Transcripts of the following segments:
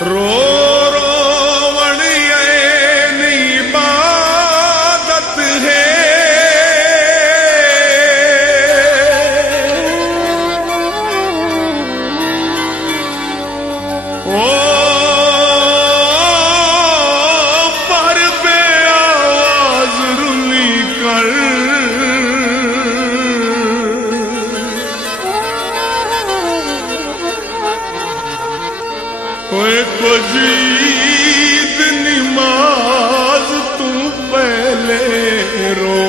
रो रोवण ये इबादत है। ओ पर बे आवाज रुली कर कुछ ईद नमाज तू पहले रो।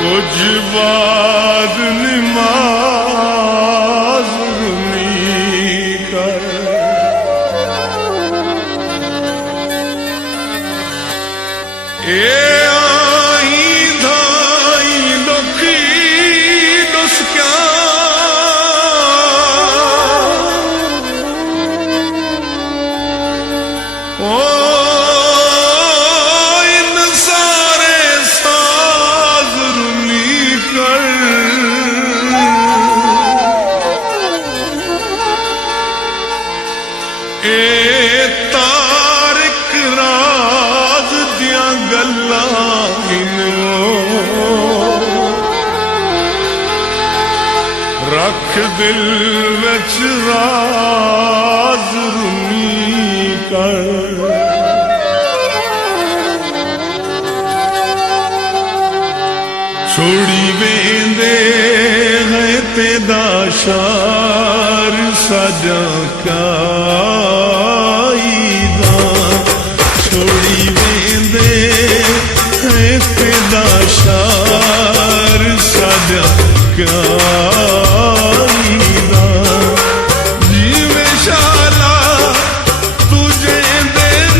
कुछ बाद नमाज नहीं कर। तारिक राज दिया गल्लां रख दिल विच राज रुनी कर। छोड़ी वेंदे है तेदा शार साजा का। छोड़ी वेंदे है तेदा शार साजा का। छोड़ी वेंदे है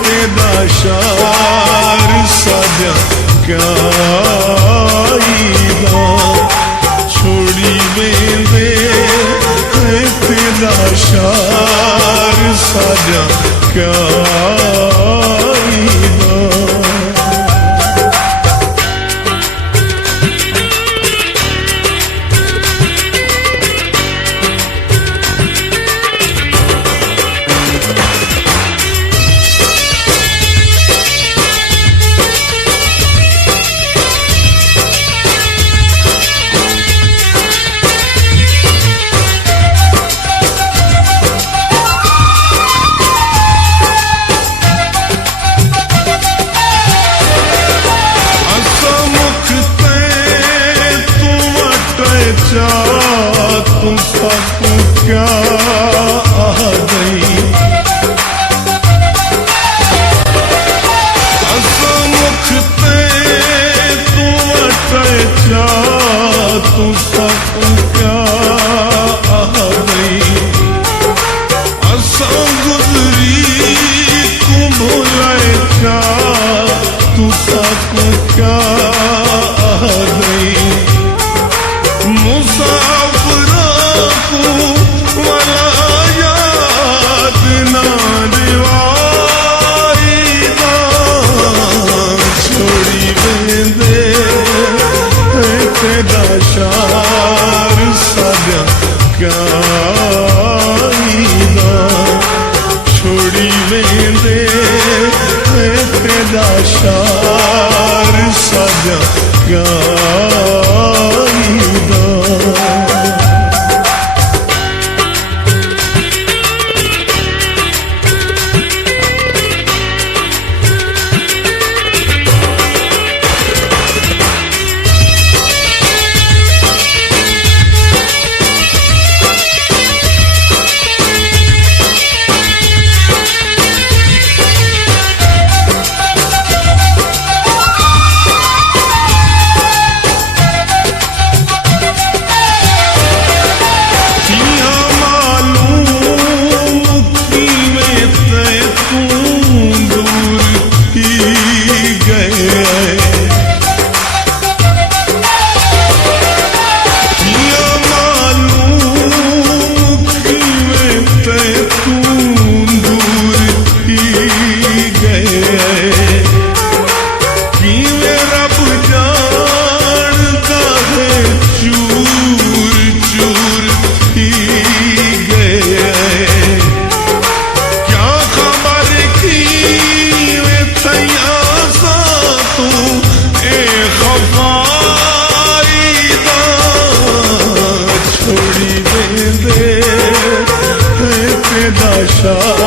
तेदा शार साजा छोड़ी वेंदे है तेदा शार साजा क्या। तू सब क्या गई असा गुजरी कुंभलाए क्या तू सब क्या गई मुसाफिरा को वाला याद ना दिवाई दा छोड़ी वेंदे तेरा शार साजा क्या छोड़ी वेंदे तेरा शार साजा क्या छोड़ी दे तेरा शार